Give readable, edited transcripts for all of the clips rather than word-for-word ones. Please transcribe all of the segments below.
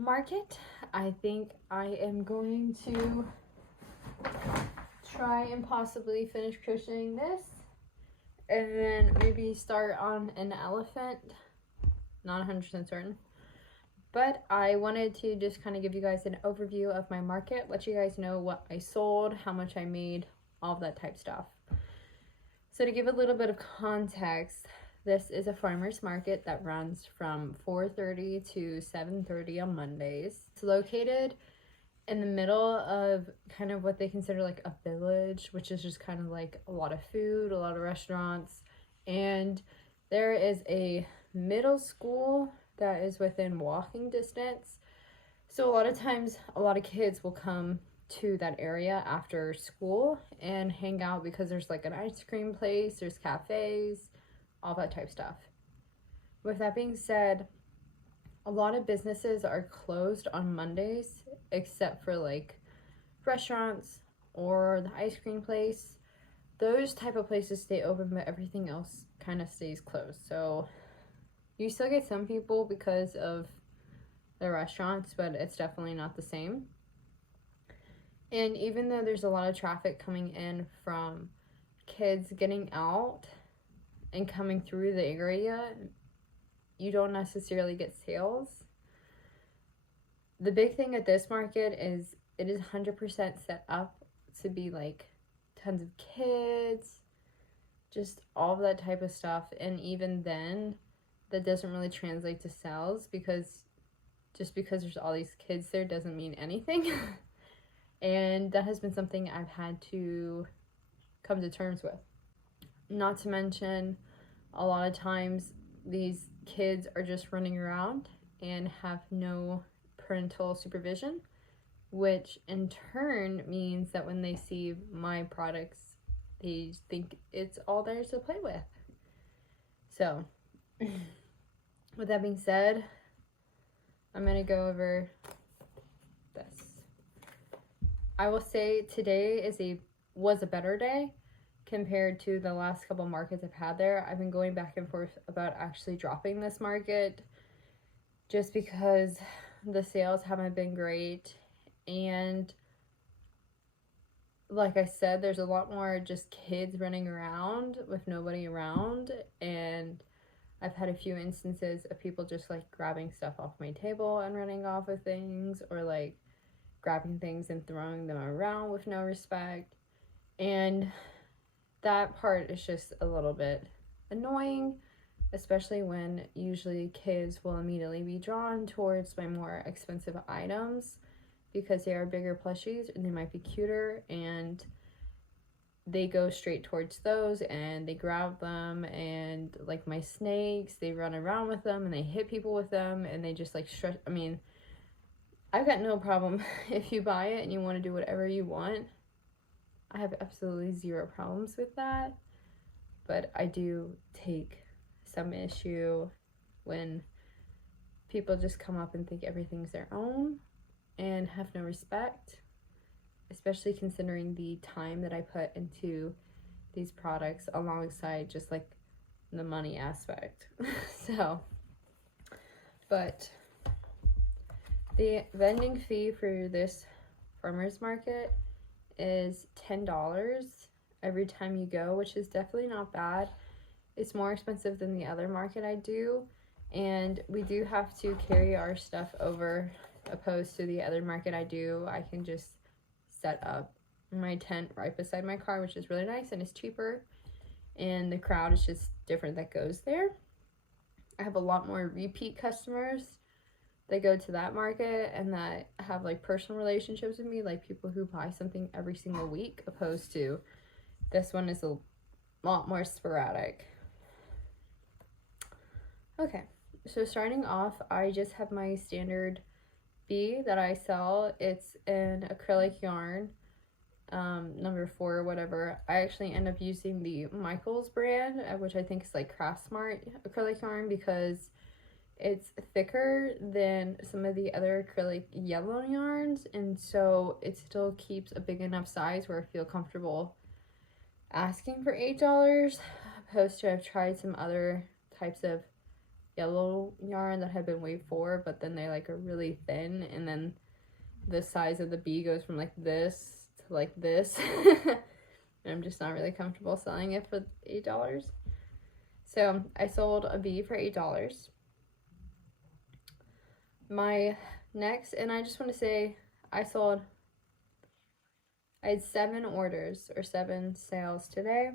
market, I think I am going to try and possibly finish crocheting this, and then maybe start on an elephant. Not 100% certain, but I wanted to just kind of give you guys an overview of my market, let you guys know what I sold, how much I made, all that type stuff. So to give a little bit of context, this is a farmer's market that runs from 4:30 to 7:30 on Mondays. It's located in the middle of kind of what they consider like a village, which is just kind of like a lot of food, a lot of restaurants, and there is a middle school that is within walking distance. So a lot of times, a lot of kids will come to that area after school and hang out because there's like an ice cream place, there's cafes, all that type stuff. With that being said, a lot of businesses are closed on Mondays except for like restaurants or the ice cream place. Those type of places stay open, but everything else kind of stays closed. So you still get some people because of the restaurants, but it's definitely not the same. And even though there's a lot of traffic coming in from kids getting out and coming through the area, you don't necessarily get sales. The big thing at this market is it is 100% set up to be like tons of kids, just all of that type of stuff. And even then, that doesn't really translate to sales, because just because there's all these kids there doesn't mean anything. And that has been something I've had to come to terms with. Not to mention, a lot of times these kids are just running around and have no parental supervision, which in turn means that when they see my products, they think it's all theirs to play with. So, with that being said, I'm going to go over this. I will say today was a better day compared to the last couple markets I've had there. I've been going back and forth about actually dropping this market just because the sales haven't been great. And like I said, there's a lot more just kids running around with nobody around. And I've had a few instances of people just like grabbing stuff off my table and running off with things, or like grabbing things and throwing them around with no respect. And that part is just a little bit annoying, especially when usually kids will immediately be drawn towards my more expensive items because they are bigger plushies and they might be cuter, and they go straight towards those and they grab them. And like my snakes, they run around with them and they hit people with them, and they just like stretch. I mean, I've got no problem if you buy it and you want to do whatever you want. I have absolutely zero problems with that. But I do take some issue when people just come up and think everything's their own and have no respect, especially considering the time that I put into these products alongside just like the money aspect. So, but the vending fee for this farmer's market is $10 every time you go, which is definitely not bad. It's more expensive than the other market I do, and we do have to carry our stuff over, opposed to the other market I do. I can just set up my tent right beside my car, which is really nice and it's cheaper, and the crowd is just different that goes there. I have a lot more repeat customers that go to that market and that have like personal relationships with me, like people who buy something every single week, opposed to this one is a lot more sporadic. Okay, so starting off, I just have my standard bee that I sell. It's an acrylic yarn, number 4 or whatever. I actually end up using the Michaels brand, which I think is like Craft Smart acrylic yarn, because it's thicker than some of the other acrylic yellow yarns, and so it still keeps a big enough size where I feel comfortable asking for $8, opposed to I've tried some other types of yellow yarn that had been wave 4, but then they like are really thin, and then the size of the bee goes from like this to like this. And I'm just not really comfortable selling it for $8. So I sold a bee for $8. My next, and I just want to say I had 7 orders or 7 sales today,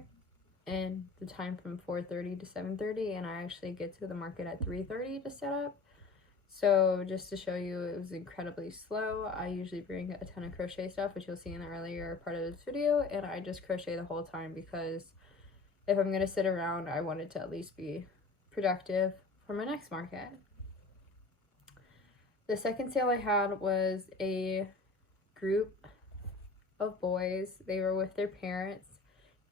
and the time from 4:30 to 7:30, and I actually get to the market at 3:30 to set up. So just to show you, it was incredibly slow. I usually bring a ton of crochet stuff, which you'll see in the earlier part of this video, and I just crochet the whole time because if I'm gonna sit around, I want it to at least be productive for my next market. The second sale I had was a group of boys. They were with their parents,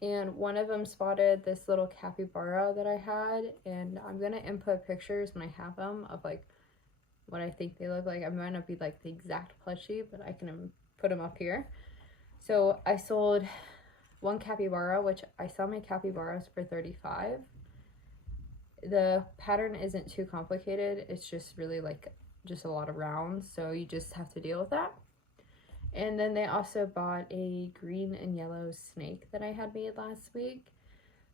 and one of them spotted this little capybara that I had, and I'm gonna input pictures when I have them of like what I think they look like. I might not be like the exact plushie, but I can put them up here. So I sold one capybara, which I sell my capybaras for $35. The pattern isn't too complicated. It's just really like just a lot of rounds, so you just have to deal with that. And then they also bought a green and yellow snake that I had made last week.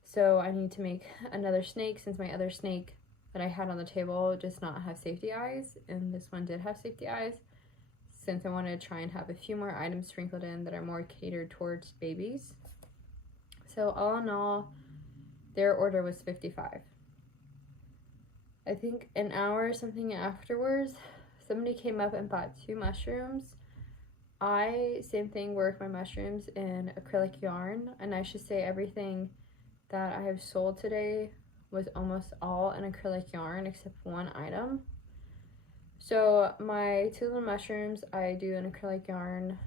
So I need to make another snake since my other snake that I had on the table does not have safety eyes, and this one did have safety eyes, since I wanted to try and have a few more items sprinkled in that are more catered towards babies. So all in all, their order was $55. I think an hour or something afterwards, somebody came up and bought 2 mushrooms. Same thing, work my mushrooms in acrylic yarn, and I should say everything that I have sold today was almost all in acrylic yarn except one item. So my 2 little mushrooms, I do an acrylic yarn,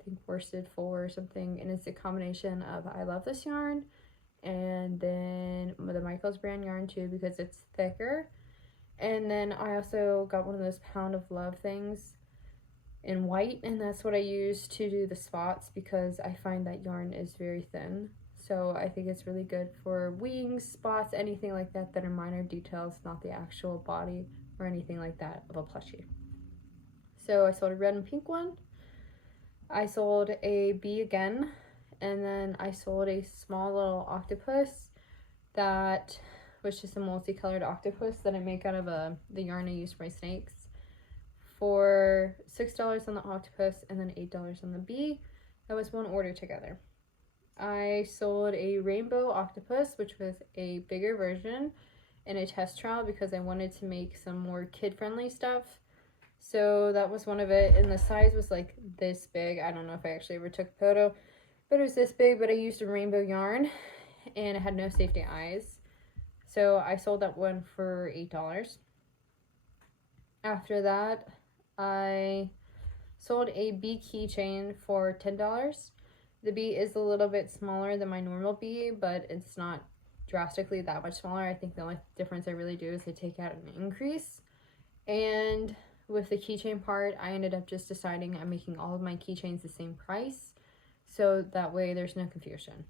I think worsted 4 or something, and it's a combination of I Love This yarn and then the Michaels brand yarn too because it's thicker. And then I also got one of those Pound of Love things in white, and that's what I use to do the spots because I find that yarn is very thin. So I think it's really good for wings, spots, anything like that that are minor details, not the actual body or anything like that of a plushie. So I sold a red and pink one. I sold a bee again, and then I sold a small little octopus that was just a multicolored octopus that I make out of the yarn I use for my snakes for $6 on the octopus and then $8 on the bee. That was one order together. I sold a rainbow octopus, which was a bigger version, in a test trial because I wanted to make some more kid-friendly stuff. So that was one of it, and the size was like this big. I don't know if I actually ever took a photo, but it was this big, but I used a rainbow yarn, and it had no safety eyes. So I sold that one for $8. After that, I sold a bee keychain for $10. The bee is a little bit smaller than my normal bee, but it's not drastically that much smaller. I think the only difference I really do is I take out an increase. And with the keychain part, I ended up just deciding I'm making all of my keychains the same price, so that way there's no confusion.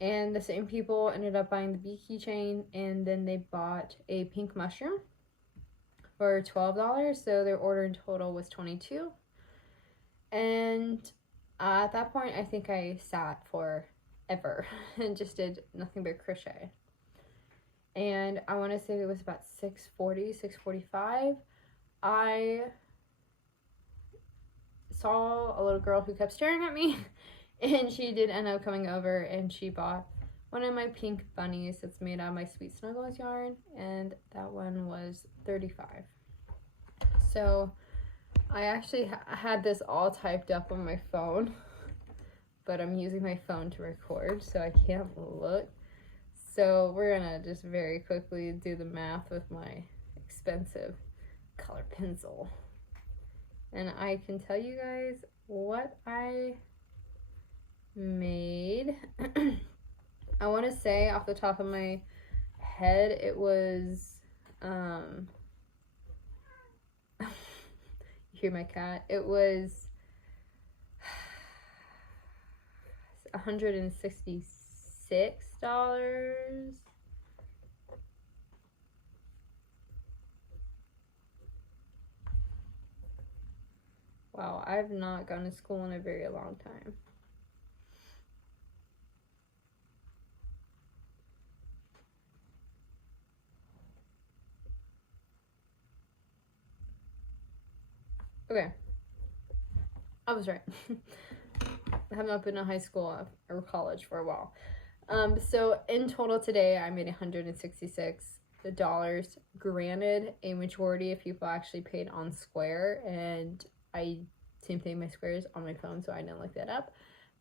And the same people ended up buying the bee keychain, and then they bought a pink mushroom for $12, so their order in total was $22. And at that point, I think I sat forever and just did nothing but crochet. And I want to say it was about 6:40, 6:45. I saw a little girl who kept staring at me, and she did end up coming over, and she bought one of my pink bunnies that's made out of my Sweet Snuggles yarn, and that one was $35. So I actually had this all typed up on my phone, but I'm using my phone to record, so I can't look. So we're gonna just very quickly do the math with my expensive color pencil. And I can tell you guys what I made. I want to say off the top of my head, it was, you hear my cat, it was $166. Wow, I've not gone to school in a very long time. Okay, I was right. I have not been in high school or college for a while. So in total today, I made $166. Granted, a majority of people actually paid on Square, and same thing, my Square is on my phone, so I didn't look that up.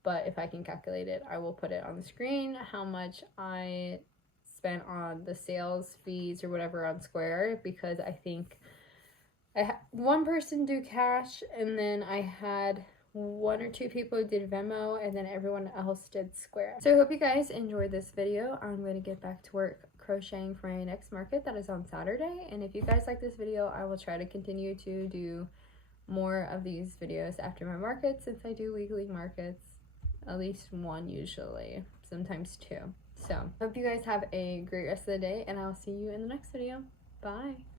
But if I can calculate it, I will put it on the screen, how much I spent on the sales fees or whatever on Square, because I think I had one person do cash, and then I had 1 or 2 people did Venmo, and then everyone else did Square. So I hope you guys enjoyed this video. I'm going to get back to work crocheting for my next market that is on Saturday. And if you guys like this video, I will try to continue to do more of these videos after my markets, since I do weekly markets, at least 1 usually, sometimes 2. So hope you guys have a great rest of the day, and I'll see you in the next video. Bye.